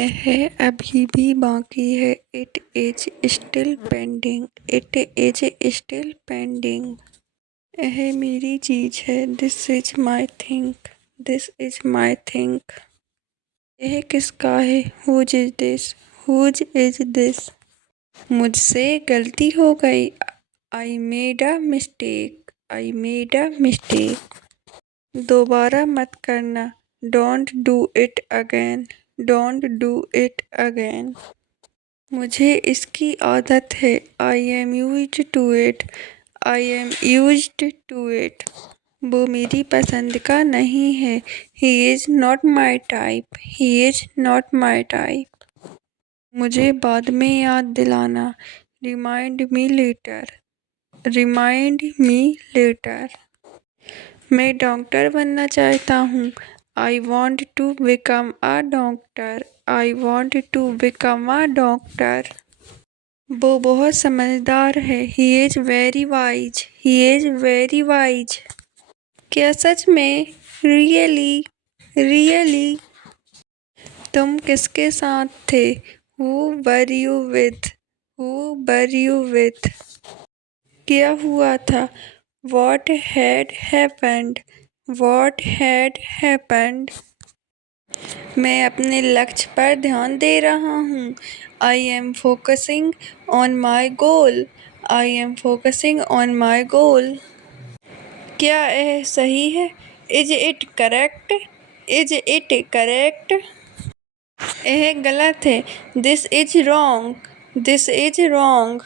यह अभी भी बाकी है। It is still pending. It is still pending. यह मेरी चीज है। This is my thing. This is my thing. यह किसका है? Whose is this? Whose is this? मुझसे गलती हो गई। I made a mistake. I made a mistake. दोबारा मत करना। Don't do it again. Don't do it again. मुझे इसकी आदत है। I am used to it. I am used to it. वो मेरी पसंद का नहीं है। He is not my type. He is not my type. मुझे बाद में याद दिलाना। Remind me later. Remind me later. मैं डॉक्टर बनना चाहता हूँ। I want to become a doctor. I want to become a doctor. वो बहुत समझदार है। He is very wise. He is very wise. क्या सच में? रियली? रियली? तुम किसके साथ थे? Who were you with? Who were you with? क्या हुआ था? What had happened? What had happened? मैं अपने लक्ष्य पर ध्यान दे रहा हूँ। I am focusing on my goal. I am focusing on my goal. क्या यह सही है? Is it correct? Is it correct? यह गलत है। This is wrong. This is wrong.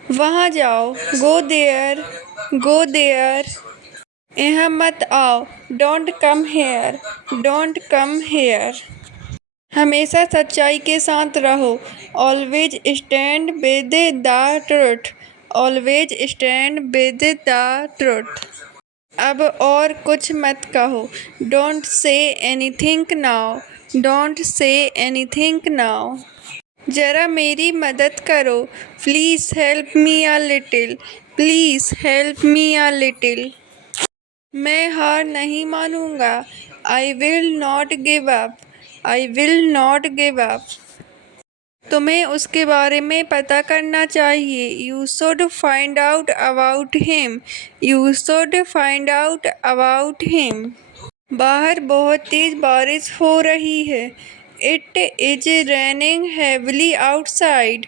वहाँ जाओ। Go there. Go there. यहाँ मत आओ। Don't come here. Don't come here. हमेशा सच्चाई के साथ रहो। Always stand with the truth. Always stand with the truth. अब और कुछ मत कहो। Don't say anything now. Don't say anything now. जरा मेरी मदद करो। Please help me a little. Please help me a little. मैं हार नहीं मानूंगा। I will not give up. I will not give up. तुम्हें उसके बारे में पता करना चाहिए। You should find out about him. You should find out about him. बाहर बहुत तेज बारिश हो रही है। It is raining heavily outside.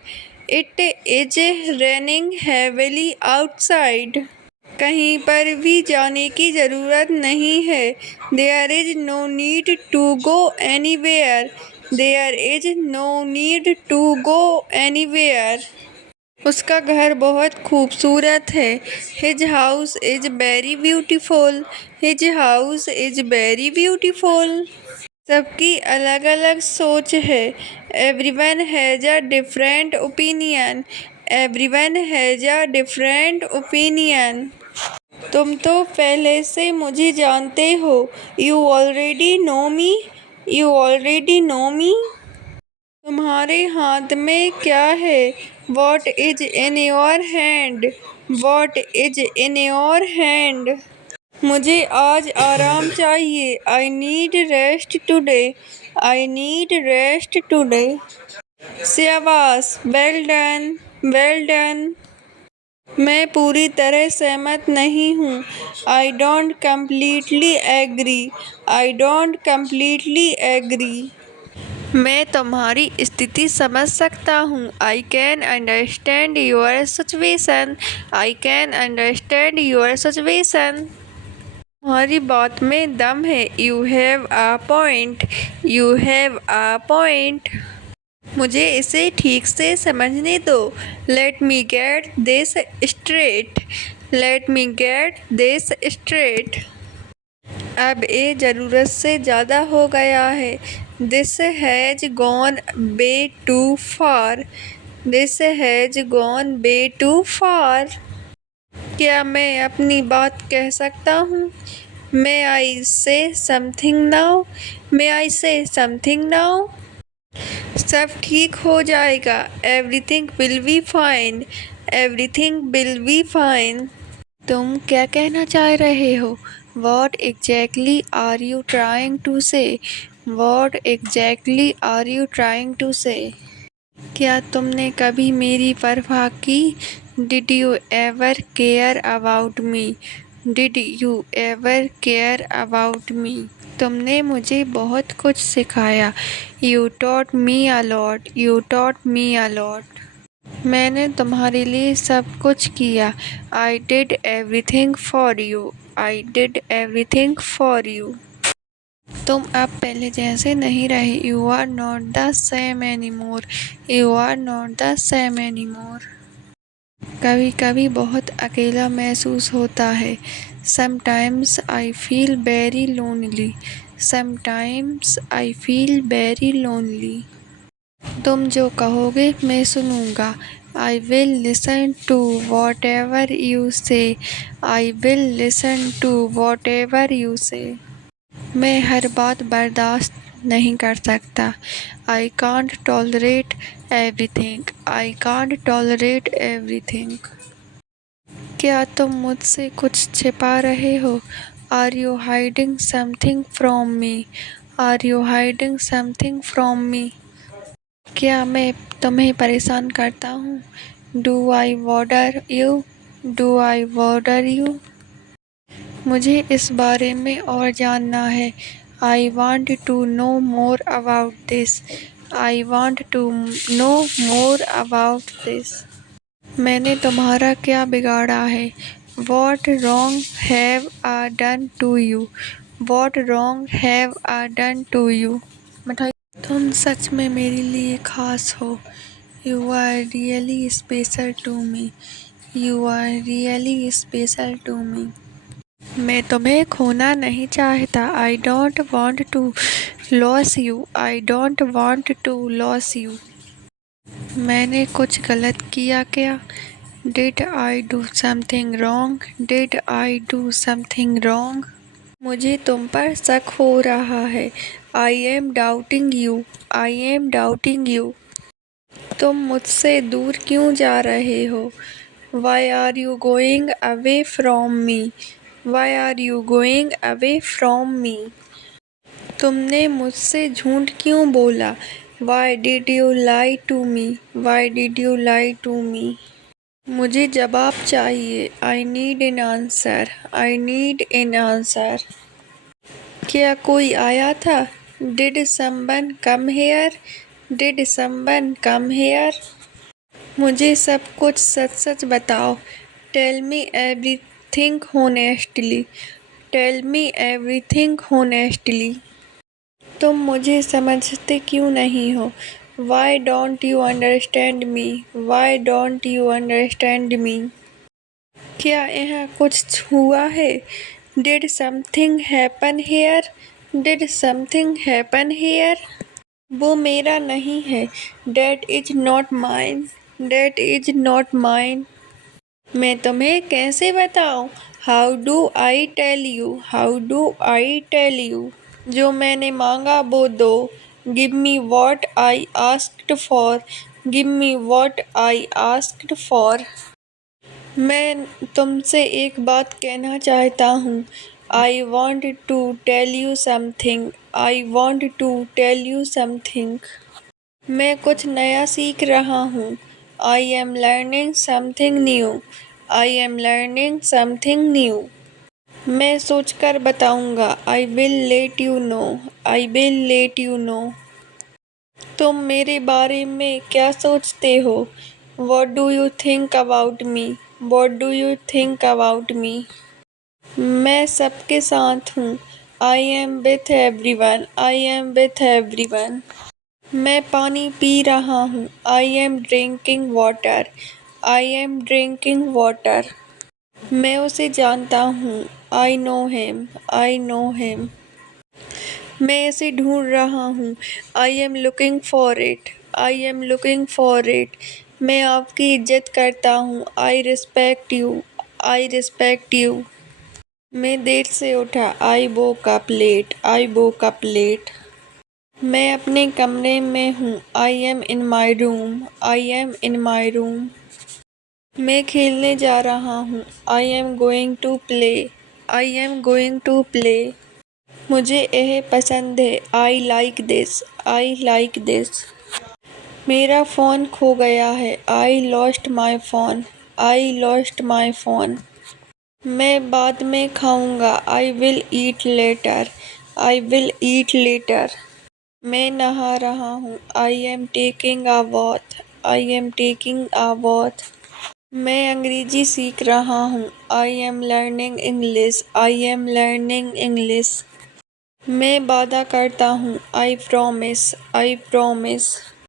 It is raining heavily outside. कहीं पर भी जाने की ज़रूरत नहीं है। There is no need to go anywhere. There is no need to go anywhere. उसका घर बहुत खूबसूरत है। His house is very beautiful. His house is very beautiful. सबकी अलग अलग सोच है। Everyone has a different opinion. Everyone has a different opinion. तुम तो पहले से मुझे जानते हो। You already know me. You already know me. तुम्हारे हाथ में क्या है? What is in your hand? What is in your hand? मुझे आज आराम चाहिए। I need rest today. I need rest today. शाबाश। Well done. Well done. मैं पूरी तरह सहमत नहीं हूँ। I don't completely agree. I don't completely agree. मैं तुम्हारी स्थिति समझ सकता हूँ। I can understand your situation. I can understand your situation. तुम्हारी बात में दम है। You have a point. You have a point. मुझे इसे ठीक से समझने दो। Let me get this straight. Let me get this straight. अब ये ज़रूरत से ज़्यादा हो गया है। This has gone way too far. This has gone way too फार। क्या मैं अपनी बात कह सकता हूँ? मे आई से समथिंग नाउ? मे आई से समथिंग नाउ? सब ठीक हो जाएगा। Everything will be fine. Everything will be fine. तुम क्या कहना चाह रहे हो? What exactly are you trying to say? What exactly are you trying to say? क्या तुमने कभी मेरी परवाह की? Did you ever care about me? Did you ever care about me? तुमने मुझे बहुत कुछ सिखाया. You taught me a lot. You taught me a lot. मैंने तुम्हारे लिए सब कुछ किया. I did everything for you. I did everything for you. तुम अब पहले जैसे नहीं रहे. You are not the same anymore. You are not the same anymore. कभी कभी बहुत अकेला महसूस होता है. Sometimes I feel very lonely. Sometimes I feel very lonely. तुम जो कहोगे मैं सुनूंगा. I will listen to whatever you say. I will listen to whatever you say. मैं हर बात बर्दाश्त नहीं कर सकता. I can't tolerate everything. I can't tolerate everything. क्या तुम मुझसे कुछ छिपा रहे हो? Are you hiding something from me? Are you hiding something from me? क्या मैं तुम्हें परेशान करता हूँ? Do I bother you? Do I bother you? मुझे इस बारे में और जानना है. I want to know more about this. I want to know more about this. मैंने तुम्हारा क्या बिगाड़ा है? What wrong have I done to you? What wrong have I done to you? तुम सच में मेरे लिए खास हो. You are really special to me. You are really special to me. मैं तुम्हें खोना नहीं चाहता. I don't want to lose you. I don't want to lose you. मैंने कुछ गलत किया क्या? Did I do something wrong? Did I do something wrong? मुझे तुम पर शक हो रहा है. I am doubting you. I am doubting you. तुम मुझसे दूर क्यों जा रहे हो? Why are you going away from me? Why are you going away from me? तुमने मुझसे झूठ क्यों बोला? Why did you lie to me? Why did you lie to me? मुझे जवाब चाहिए. I need an answer. I need an answer. क्या कोई आया था? Did someone come here? Did someone come here? मुझे सब कुछ सच-सच बताओ. Tell me everything honestly. Tell me everything honestly. तुम मुझे समझते क्यों नहीं हो? Why don't you understand me? Why don't you understand me? क्या यहाँ कुछ हुआ है? Did something happen here? Did something happen here? वो मेरा नहीं है. That is not mine. That is not mine. मैं तुम्हें कैसे बताऊं? How do I tell you? How do I tell you? जो मैंने मांगा वो दो. Give me what I asked for. Give me what I asked for. मैं तुमसे एक बात कहना चाहता हूँ. I want to tell you something. I want to tell you something. मैं कुछ नया सीख रहा हूँ. I am learning something new. I am learning something new. मैं सोचकर बताऊंगा. I will let you know. I will let you know. तुम मेरे बारे में क्या सोचते हो? What do you think about me? What do you think about me? मैं सबके साथ हूँ. I am with everyone. I am with everyone. मैं पानी पी रहा हूँ. I am drinking water. I am drinking water. मैं उसे जानता हूँ. I know him. I know him. मैं इसे ढूंढ रहा हूँ. I am looking for it. I am looking for it. मैं आपकी इज्जत करता हूँ. I respect you. I respect you. मैं देर से उठा. I woke up late. I woke up late. मैं अपने कमरे में हूँ. I am in my room. I am in my room. मैं खेलने जा रहा हूँ. I am going to play. I am going to play. मुझे यह पसंद है। I like this. I like this. मेरा फ़ोन खो गया है। I lost my phone. I lost my phone. मैं बाद में खाऊंगा। I will eat later. I will eat later. मैं नहा रहा हूँ। I am taking a bath. I am taking a bath. मैं अंग्रेजी सीख रहा हूँ। I am learning English. I am learning English. मैं वादा करता हूँ। I promise. I promise.